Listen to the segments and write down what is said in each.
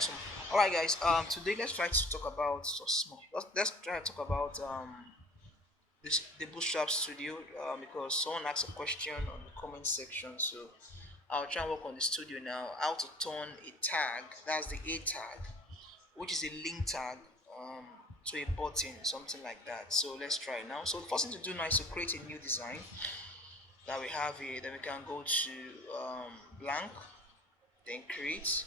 Awesome. All right, guys. Today let's try to talk about so small. Let's try to talk about this the Bootstrap Studio because someone asked a question on the comment section. So I'll try and work on the studio now. How to turn a tag, that's the A tag, which is a link tag, um, to a button, something like that. So let's try now. So the first thing to do now is to create a new design that we have here. Then we can go to blank, then create,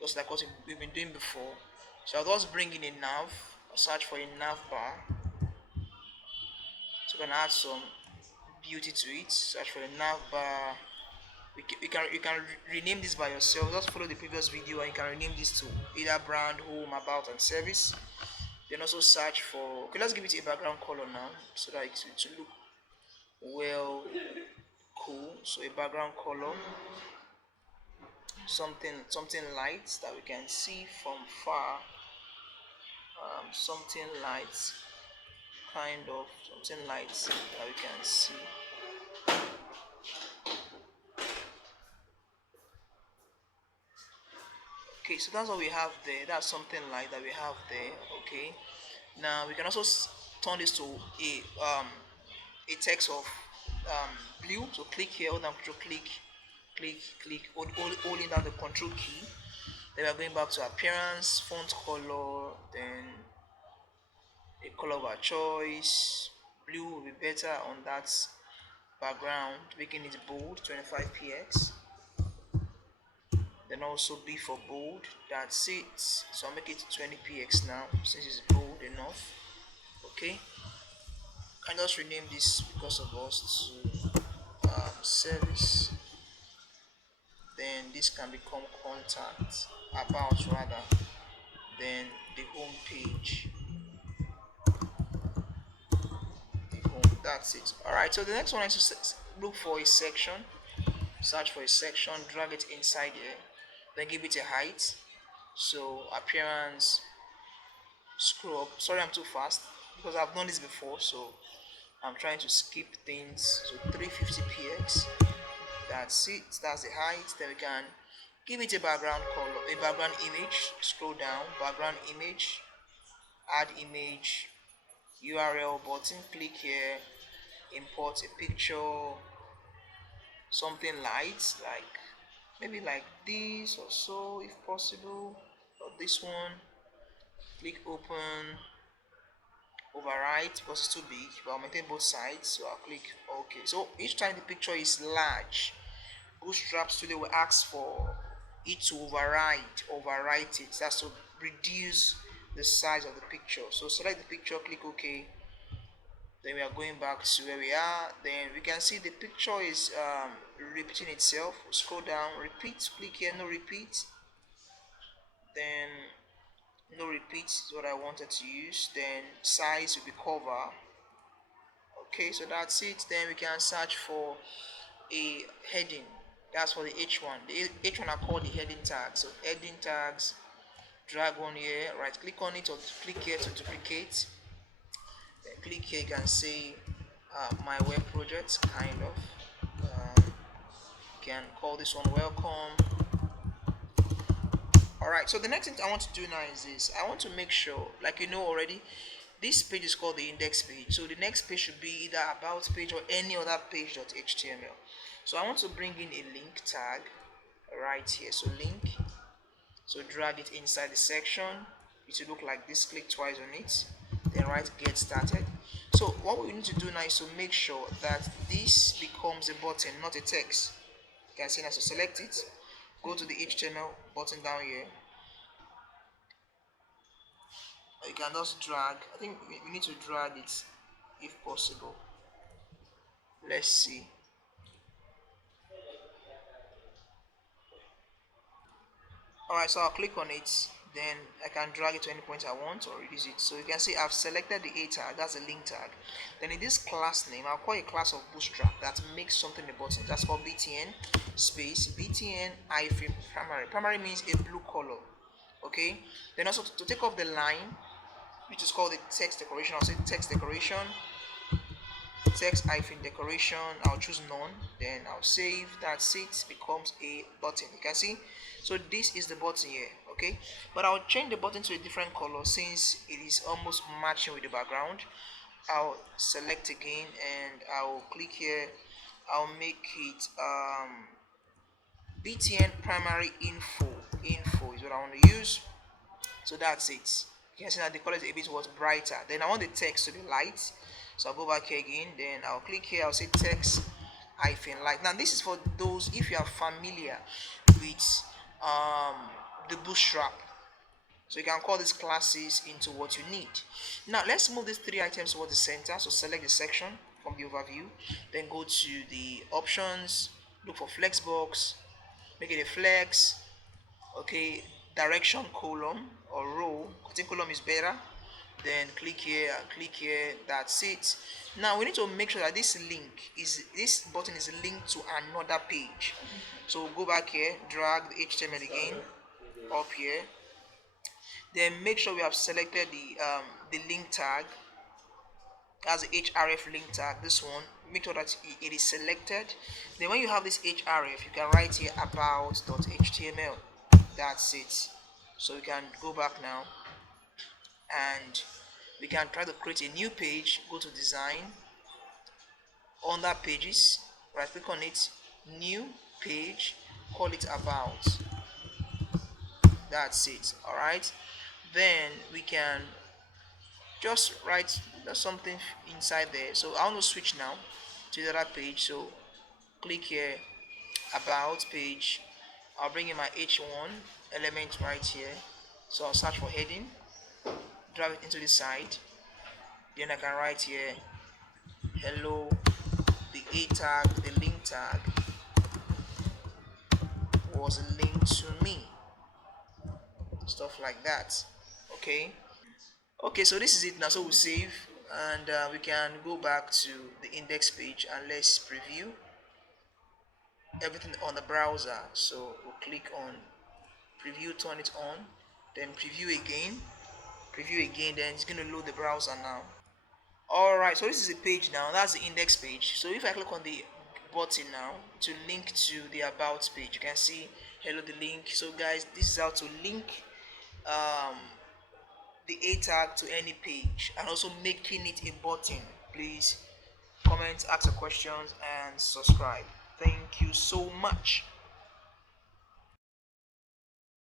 just like what we've been doing before. So I'll just bring in a nav, search for a nav bar, so we can add some beauty to it. Search for a nav bar. You can rename this by yourself. Just follow the previous video and you can rename this to either brand, home, about, and service. Then also search for, okay, let's give it a background color now so that it will look well cool. So a background color, something light that we can see from far, something light, kind of something light that we can see. Okay, so that's what we have there. That's something light that we have there. Okay, now we can also turn this to a text of blue. So click here, hold down control, click, holding down the control key. Then we are going back to appearance, font color, then a color of our choice. Blue will be better on that background, making it bold, 25px. Then also B for bold, that's it. So I'll make it 20px now since it's bold enough. Okay, I just rename this because of us to service. Then this can become contact, about rather, then the home page, the home, that's it. All right, so the next one is to look for a section, search for a section, drag it inside here, then give it a height. So appearance, scroll up. Sorry, I'm too fast because I've done this before, so I'm trying to skip things. So 350px, that's it, that's the height. Then we can give it a background color, a background image. Scroll down, background image, add image, URL button, click here, import a picture, something light, like maybe like this or so if possible, or this one. Click open, overwrite because it's too big, but I'll maintain both sides. So I'll click OK. So each time the picture is large, Bootstrap Studio will ask for it to overwrite it. That's to reduce the size of the picture. So select the picture, click OK. Then we are going back to where we are. Then we can see the picture is repeating itself. Scroll down, repeat, click here, no repeat. Then no repeat is what I wanted to use. Then size will be cover. Okay, so that's it. Then we can search for a heading. That's for the H1. The H1 are called the heading tags. So heading tags, drag one here, right click on it or click here to duplicate. Then click here, you can say my web project, kind of. You can call this one welcome. Alright, so the next thing I want to do now is this. I want to make sure, like you know already, this page is called the index page. So the next page should be either about page or any other page.html. So I want to bring in a link tag right here. So link. So drag it inside the section. It will look like this. Click twice on it. Then write get started. So what we need to do now is to make sure that this becomes a button, not a text. You can see now, so select it. Go to the HTML button down here. You can just drag. I think we need to drag it if possible. Let's see. Alright, so I'll click on it, then I can drag it to any point I want or reduce it. So you can see I've selected the A tag, that's a link tag. Then in this class name, I'll call a class of Bootstrap that makes something a button. That's called btn space btn hyphen primary. Primary means a blue color. Okay, then also to take off the line, which is called the text decoration, I'll say text decoration. text hyphen decoration, I'll choose none, then I'll save. That's it, becomes a button. You can see, so this is the button here. Okay, but I'll change the button to a different color since it is almost matching with the background. I'll select again and I'll click here. I'll make it BTN primary info is what I want to use. So that's it. You can see that the color is a bit was brighter. Then I want the text to be light, so I'll go back here again, then I'll click here, I'll say text hyphen light. Now this is for those if you are familiar with the Bootstrap, so you can call these classes into what you need. Now let's move these three items towards the center. So select the section from the overview, then go to the options, look for flexbox, make it a flex. Okay, direction column or row, I think column is better. Then click here and click here. That's it. Now we need to make sure that this button is linked to another page. So go back here, drag the HTML again up here, then make sure we have selected the link tag as the href link tag. This one, make sure that it is selected. Then when you have this href, you can write here about.html. That's it. So we can go back now and we can try to create a new page. Go to design, under pages, right click on it, new page, call it about. That's it. All right, then we can just write something inside there. So I want to switch now to the other page, so click here, about page. I'll bring in my h1 element right here, so I'll search for heading, drag it into the side, then I can write here hello, the a tag, the link tag was linked to me, stuff like that. Okay, so this is it now. So we save and we can go back to the index page and let's preview everything on the browser. So we'll click on preview, turn it on, then preview again, then it's going to load the browser now. Alright, so this is a page now. That's the index page. So if I click on the button now to link to the about page, you can see hello, the link. So guys, this is how to link the a tag to any page and also making it a button. Please comment, ask your questions and subscribe. Thank you so much.